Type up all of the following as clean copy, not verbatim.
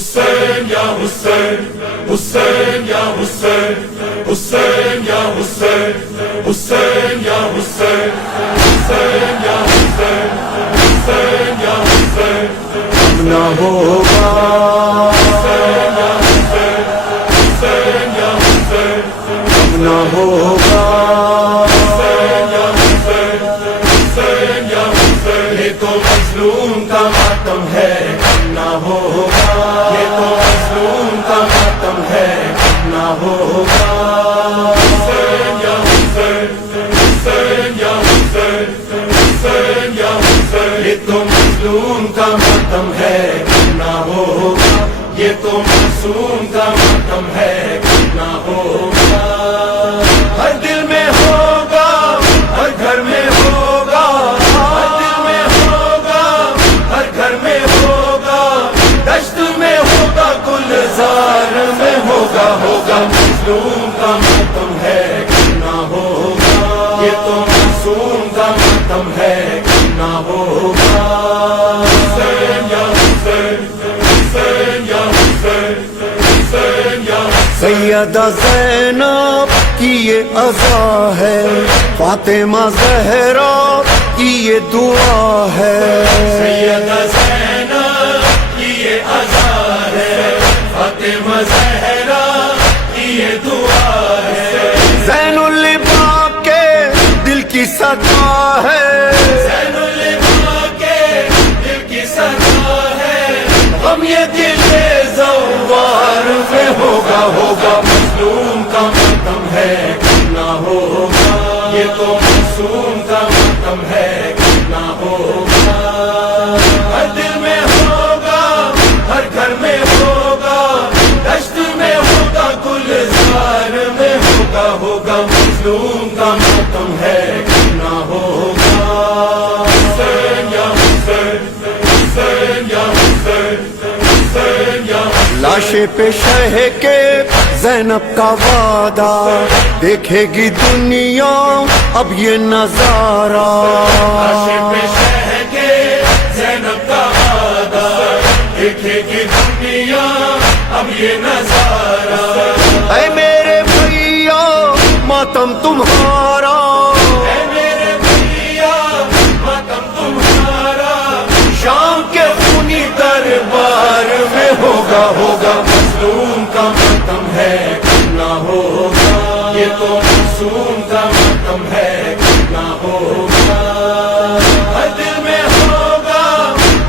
حسین یا حسین حسین یا حسین حسین یا حسین حسین یا حسین حسین یا حسین حسین یا حسین اب نہ ہوگا حسین یا حسین حسین یا حسین اب نہ ہوگا حسین یا حسین حسین یا حسین یہ تو مظلوم کا ماتم ہے اب نہ ہوگا یہ تو مظلوم کا ماتم ہے اب نہ ہوگا حسین یا حسین حسین یا حسین حسین یا حسین یہ تو مظلوم کا ماتم ہے اب نہ ہوگا یہ تو معصوم کا ماتم ہے اب نہ ہوگا ہر دل میں ہوگا ہر گھر میں ہوگا ہر دل میں ہوگا ہر گھر میں ہوگا دشت میں ہوگا گلزار میں ہوگا ہوگا مظلوم کا ماتم ہے اب نہ ہوگا یہ تو معصوم کا ماتم ہے اب نہ ہوگا حسین یا حسین حسین یا حسین حسین یا سیدہ زینب کی یہ عزا ہے، فاطمہ زہرا کی یہ دعا ہے، سیدہ زینب کی یہ عزا ہے، فاطمہ زہرا کی یہ دعا ہے، زین العباد کے دل کی صدا ہے، زین العباد کے دل کی صدا ہے، غم یہ دل زوار میں ہوگا ہوگا مظلوم کا ماتم ہے اب نہ ہوگا یہ تو معصوم کا ماتم ہے اب نہ ہوگا ہر دل میں ہوگا ہر گھر میں ہوگا دشت میں ہوگا گلزار میں ہوگا ہوگا مظلوم کا ماتم ہے اب نہ ہوگا حسین یا حسین حسین یا حسین حسین یا لاشیں پہ شہ کے زینب کا وعدہ، دیکھے گی دنیا اب یہ نظارہ، عاشق شہ کے زینب کا وعدہ، دیکھے گی دنیا اب یہ نظارہ، اے میرے بھیا ماتم تمہارا، اے میرے بھیا ماتم تمہارا، شام کے خونی دربار میں ہوگا ہوگا مظلوم کا ماتم ہے اب نہ ہوگا یہ تو معصوم کا ماتم ہے اب نہ ہوگا ہر دل میں ہوگا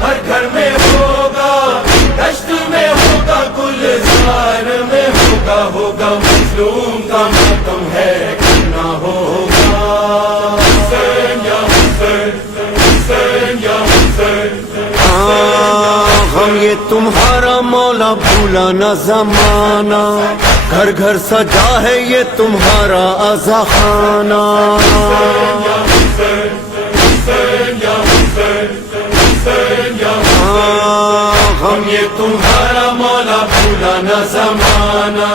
ہر گھر میں ہوگا دشت میں ہوگا گلزار میں ہوگا ہوگا مظلوم کا ماتم ہے اب نہ ہوگا حسین یا حسین حسین یا حسین ہم یہ تمہارا مولا بھولا نہ زمانہ، گھر گھر سجا ہے یہ تمہارا عزا خانہ، ہم یہ تمہارا مولا بھولا نہ زمانہ،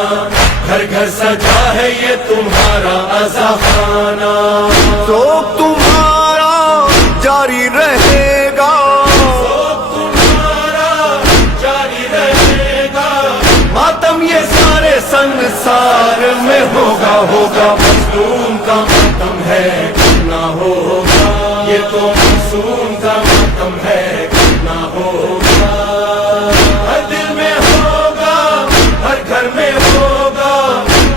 گھر گھر سجا ہے یہ تمہارا عزا خانہ، تو تمہارا جاری رہے گا، تمہارا جاری رہے گا، ماتم یہ سارے سنسار میں ہوگا ہوگا مظلوم کا ماتم ہے اب نہ ہوگا یہ تو معصوم کا ماتم ہے اب نہ ہوگا ہر دل میں ہوگا ہر گھر میں ہوگا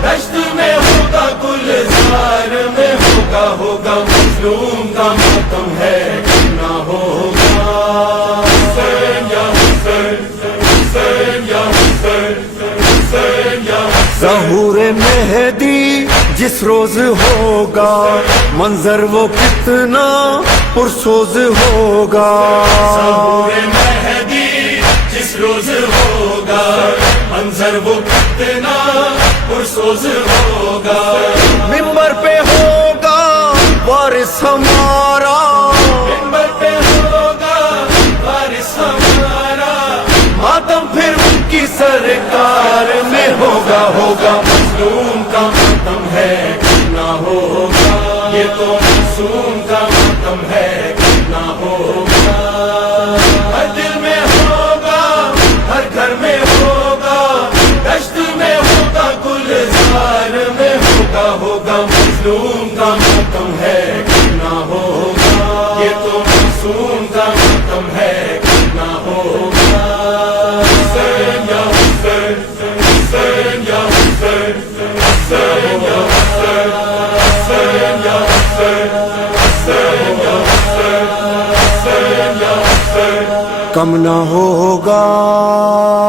دشت میں ہوگا گلزار میں ہوگا ہوگا مظلوم کا ماتم ہے اب نہ ہوگا حسین یا حسین حسین یا حسین حسین یا ظہور مہدی جس روز ہوگا، منظر وہ کتنا پرسوز ہوگا، ظہور مہدی جس روز ہوگا، منظر وہ کتنا پرسوز ہوگا، منبر پہ ہوگا وارث ہمارا، منبر پہ ہوگا وارث ہمارا، ماتم پھر ان کی سرکار میں ہوگا ہوگا مظلوم کا ماتم ہے اب نہ ہوگا یہ تو معصوم کا ماتم ہے اب نہ ہوگا ہر دل میں ہوگا ہر گھر میں ہوگا مظلوم کا ماتم ہے کرنا ہوگا یہ تو معصوم کا ماتم ہے کرنا ہوگا حسین یا حسین حسین یا حسین حسین یا حسین حسین یا حسین حسین یا حسین حسین یا حسین کم نہ ہوگا